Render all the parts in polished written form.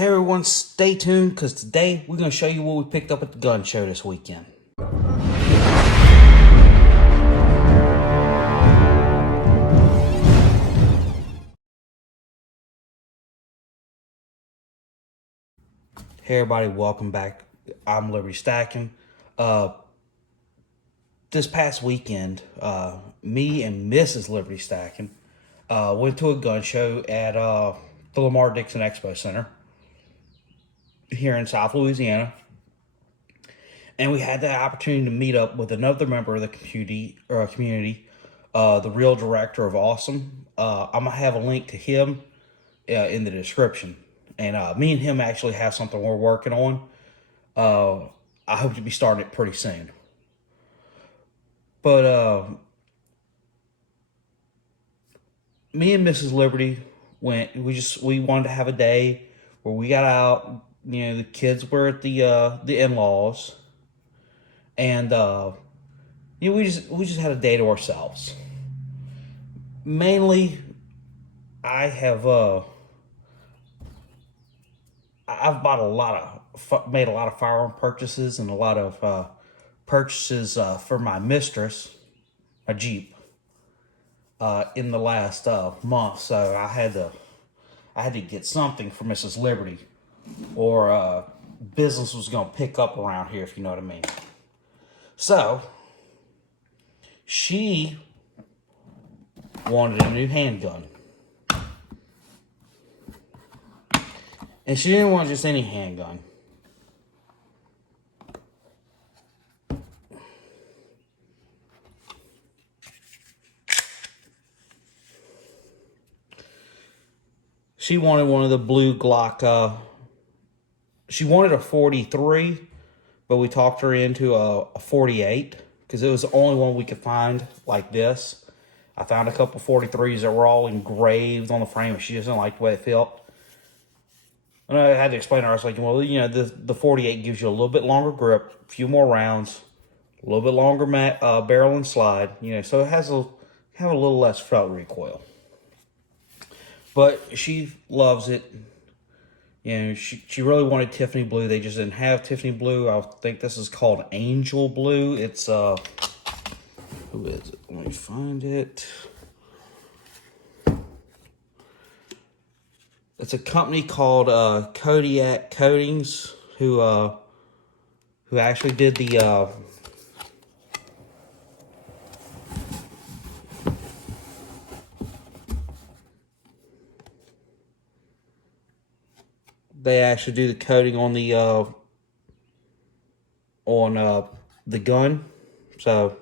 Hey everyone, stay tuned because today we're going to show you what we picked up at the gun show this weekend. Hey everybody, welcome back. I'm Liberty Stacking. This past weekend, me and Mrs. Liberty Stacking went to a gun show at the Lamar Dixon Expo Center here in South Louisiana. And we had the opportunity to meet up with another member of the community, the real director of Awesome. I'm going to have a link to him in the description. And me and him actually have something we're working on. I hope to be starting it pretty soon. But me and Mrs. Liberty went. We wanted to have a day where we got out. You know, the kids were at the in-laws, and we just had a day to ourselves. Mainly, I've made a lot of firearm purchases and a lot of purchases for my mistress, a Jeep, in the last month. So I had to get something for Mrs. Liberty, or business was gonna pick up around here, if you know what I mean. So she wanted a new handgun. And she didn't want just any handgun. She wanted one of the blue Glock. She wanted a 43, but we talked her into a 48 because it was the only one we could find like this. I found a couple 43s that were all engraved on the frame, and she just didn't like the way it felt. And I had to explain to her, I was like, well, you know, the 48 gives you a little bit longer grip, a few more rounds, a little bit longer barrel and slide, you know, so it has a little less felt recoil. But she loves it. You know, she really wanted Tiffany blue. They just didn't have Tiffany blue. I think this is called Angel Blue. It's, who is it? Let me find it. It's a company called Kodiak Koatings who actually did the they actually do the coating on the gun. So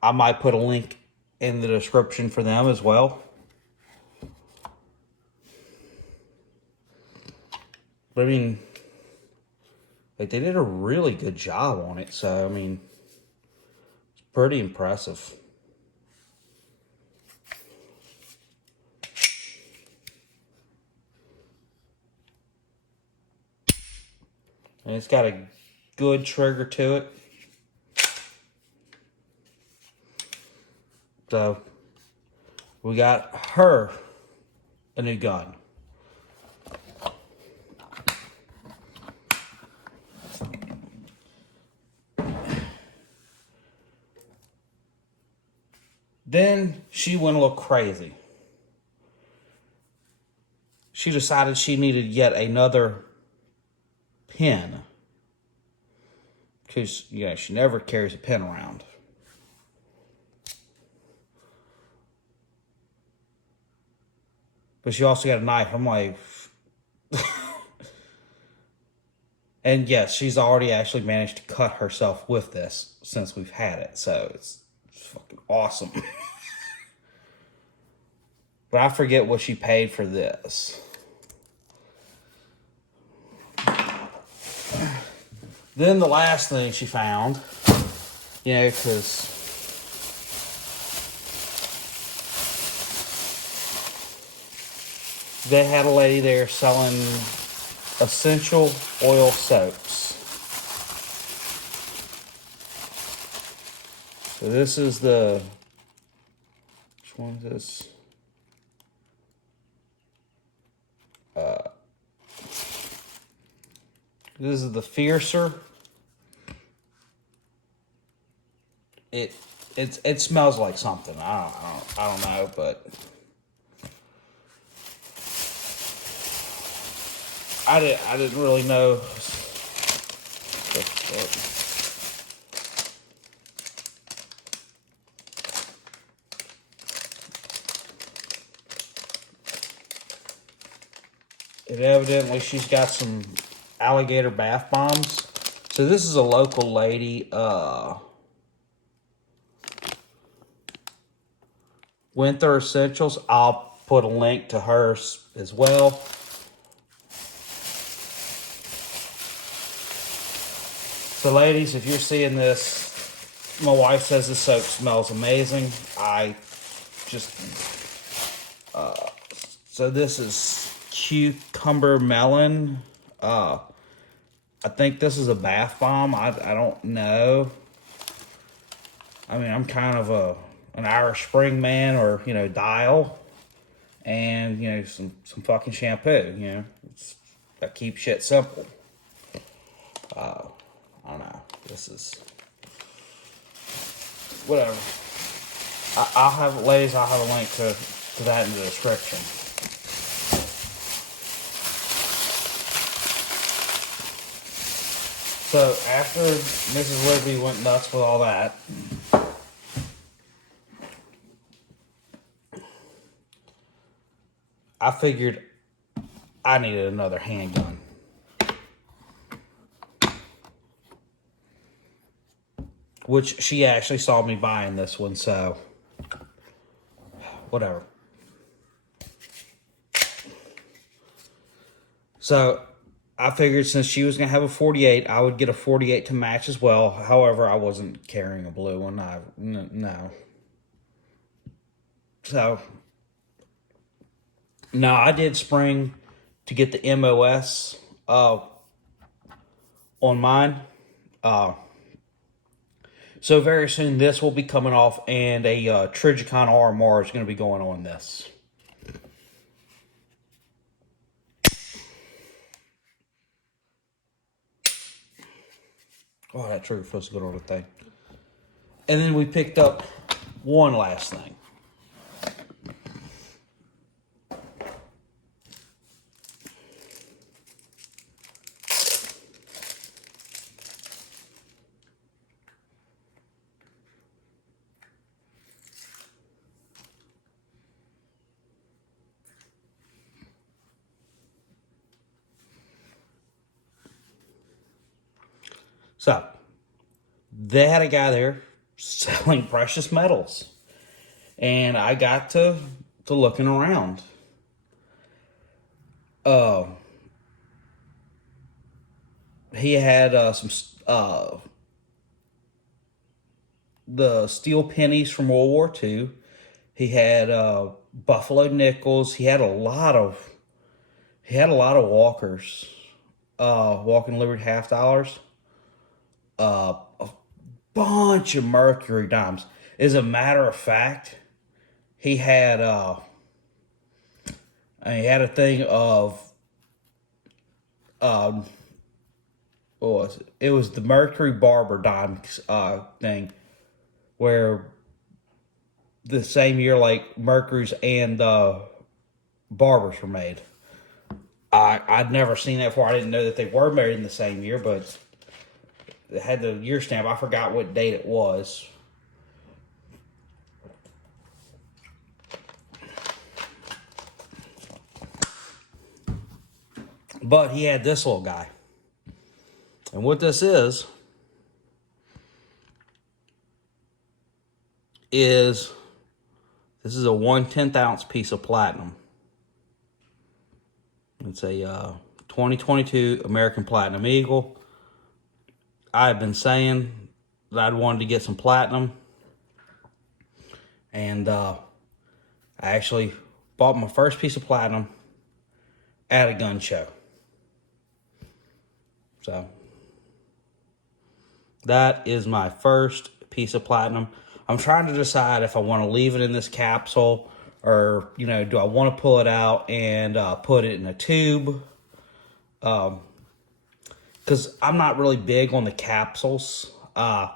I might put a link in the description for them as well. But I mean, like, they did a really good job on it. So I mean, it's pretty impressive. And it's got a good trigger to it. So we got her a new gun. Then she went a little crazy. She decided she needed yet another pen. Because, you know, she never carries a pen around. But she also got a knife. I'm like... And yes, she's already actually managed to cut herself with this since we've had it. So it's fucking awesome. But I forget what she paid for this. Then the last thing she found, you know, because they had a lady there selling essential oil soaps. So this is which one is this? This is the Fiercer. It smells like something. I don't know, but I didn't really know. It evidently she's got some alligator bath bombs. So this is a local lady, Winter Essentials. I'll put a link to hers as well. So ladies, if you're seeing this, my wife says the soap smells amazing. So this is cucumber melon. I think this is a bath bomb. I don't know. I mean, I'm kind of an Irish Spring man, or Dial, and some fucking shampoo. I keep shit simple. I don't know. This is whatever. I'll have a link to that in the description. So after Mrs. Liberty went nuts with all that, I figured I needed another handgun. Which she actually saw me buying this one, so whatever. So I figured since she was going to have a 48, I would get a 48 to match as well. However, I wasn't carrying a blue one. No. So, no, I did spring to get the MOS on mine. So very soon this will be coming off, and a Trigicon RMR is going to be going on this. Oh, that trigger feels good on the thing. And then we picked up one last thing. So, they had a guy there selling precious metals. And I got to looking around. He had the steel pennies from World War II. He had buffalo nickels. He had a lot of walkers. Walking Liberty half dollars. A bunch of Mercury dimes. As a matter of fact, he had a thing of what was it? It was the Mercury Barber dime thing, where the same year like Mercury's and Barbers were made. I'd never seen that before. I didn't know that they were made in the same year, but it had the year stamp. I forgot what date it was. But he had this little guy. And what this is this is a 1/10 ounce piece of platinum. It's a 2022 American Platinum Eagle. I've been saying that I'd wanted to get some platinum. And I actually bought my first piece of platinum at a gun show. So that is my first piece of platinum. I'm trying to decide if I want to leave it in this capsule, or do I want to pull it out and put it in a tube. because I'm not really big on the capsules. I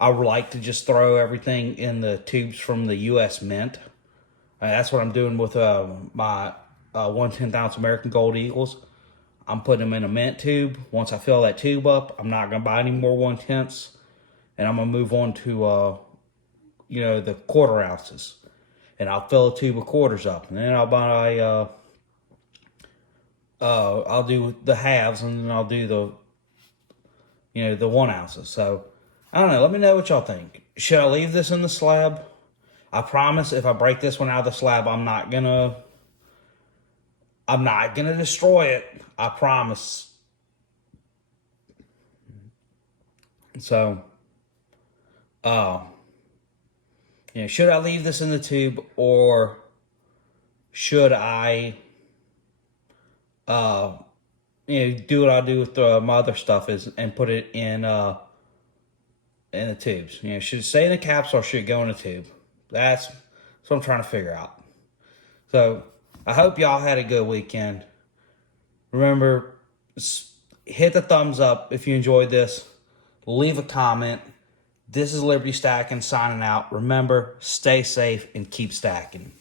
would like to just throw everything in the tubes from the U.S. Mint. That's what I'm doing with my 1/10 ounce American Gold Eagles. I'm putting them in a mint tube. Once I fill that tube up, I'm not going to buy any more 1/10s. And I'm going to move on to, the quarter ounces. And I'll fill a tube of quarters up. And then I'll buy, I'll do the halves, and then I'll do the 1 ounces. So, I don't know. Let me know what y'all think. Should I leave this in the slab? I promise if I break this one out of the slab, I'm not gonna destroy it. I promise. So, should I leave this in the tube, or should I, do what I do with my other stuff and put it in the tubes? Should it stay in a capsule or should it go in a tube? That's what I'm trying to figure out. So, I hope y'all had a good weekend. Remember, hit the thumbs up if you enjoyed this. Leave a comment. This is Liberty Stacking signing out. Remember, stay safe and keep stacking.